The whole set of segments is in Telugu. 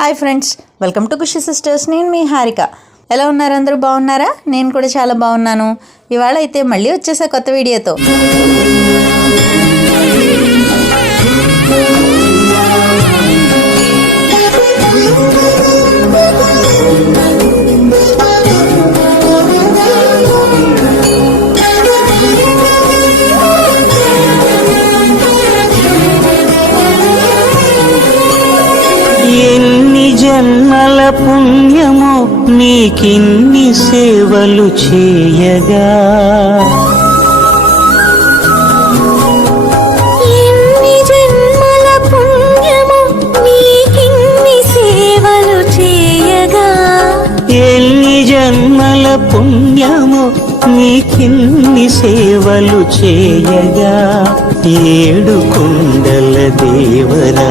Hi friends welcome to Khushi sisters నేను మీ హారిక. ఎలా ఉన్నారు అందరూ? బాగున్నారా? నేను కూడా చాలా బాగున్నాను. ఇవాళ అయితే మళ్ళీ వచ్చేసా కొత్త వీడియోతో. జన్మల పుణ్యమో నీకిన్ని సేవలు చేయగా. ఎన్ని జన్మల పుణ్యము నీకిన్ని సేవలు చేయగా. ఎన్ని జన్మల పుణ్యమో నీకిన్ని సేవలు చేయగా. ఏడు కుండల దేవరా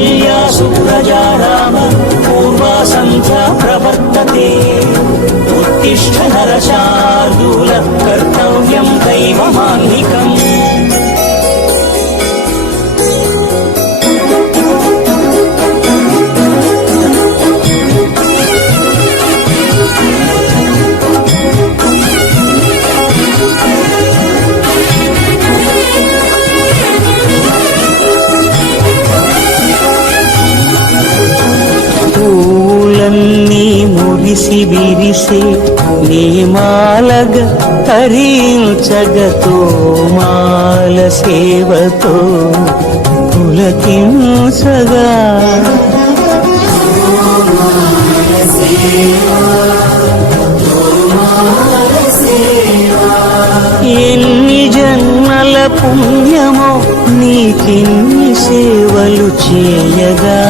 కౌసల్యా సుప్రజా రామ. విరిసి విరిసే నీమాలగ హరించగతో మాల సేవతో పులకించగా ఎన్ని జన్మల పుణ్యమో నీకిన్ని సేవలు చేయగా.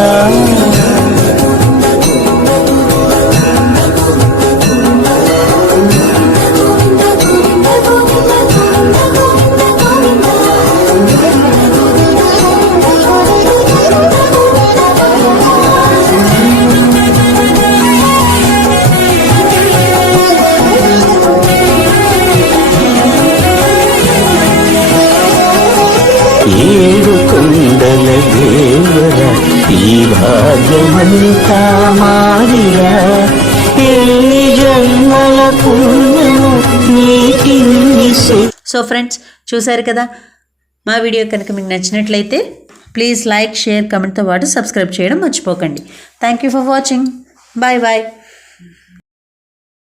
దేవర ఈ భాగ్యమంతా మారిరా ఎన్ని జన్మల పుణ్యము నీకిన్ని సో ఫ్రెండ్స్ చూశారు కదా? మా వీడియో కనుక మీకు నచ్చినట్లయితే ప్లీజ్ లైక్ షేర్ కమెంట్తో పాటు సబ్స్క్రైబ్ చేయడం మర్చిపోకండి. Thank you for watching bye bye